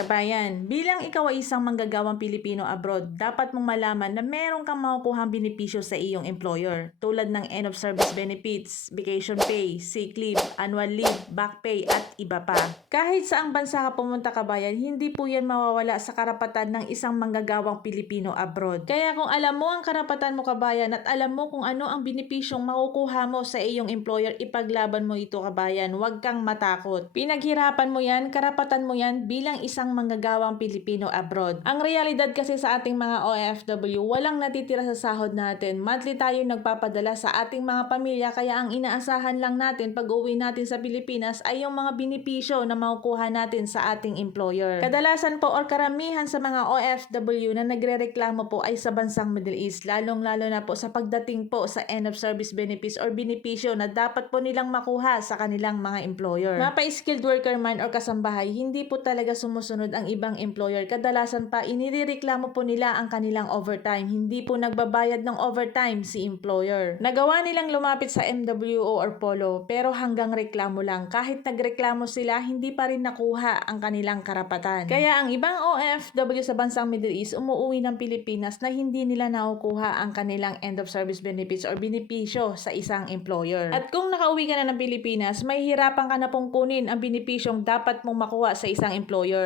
Kabayan, bilang ikaw ay isang manggagawang Pilipino abroad, dapat mong malaman na meron kang makukuhang benepisyo sa iyong employer tulad ng end of service benefits, vacation pay, sick leave, annual leave, back pay at iba pa. Kahit saang bansa ka pumunta kabayan, hindi po yan mawawala sa karapatan ng isang manggagawang Pilipino abroad. Kaya kung alam mo ang karapatan mo kabayan at alam mo kung ano ang benepisyong makukuha mo sa iyong employer, ipaglaban mo ito kabayan, huwag kang matakot. Pinaghirapan mo yan, karapatan mo yan bilang isang manggagawang Pilipino abroad. Ang realidad kasi sa ating mga OFW, walang natitira sa sahod natin. Monthly tayo nagpapadala sa ating mga pamilya, kaya ang inaasahan lang natin pag uwi natin sa Pilipinas ay yung mga benepisyo na makukuha natin sa ating employer. Kadalasan po or karamihan sa mga OFW na nagrereklamo po ay sa bansang Middle East, lalong-lalo na po sa pagdating po sa end of service benefits or benepisyo na dapat po nilang makuha sa kanilang mga employer. Mapa-skilled worker man or kasambahay, hindi po talaga sumusunod ang ibang employer. Kadalasan pa, inireklamo po nila ang kanilang overtime. Hindi po nagbabayad ng overtime si employer. Nagawa nilang lumapit sa MWO or Polo, pero hanggang reklamo lang. Kahit nagreklamo sila, hindi pa rin nakuha ang kanilang karapatan. Kaya ang ibang OFW sa bansang Middle East umuwi ng Pilipinas na hindi nila nakukuha ang kanilang end of service benefits or benepisyo sa isang employer. At kung nakauwi ka na ng Pilipinas, may hirapan ka na pong kunin ang benepisyong dapat mong makuha sa isang employer.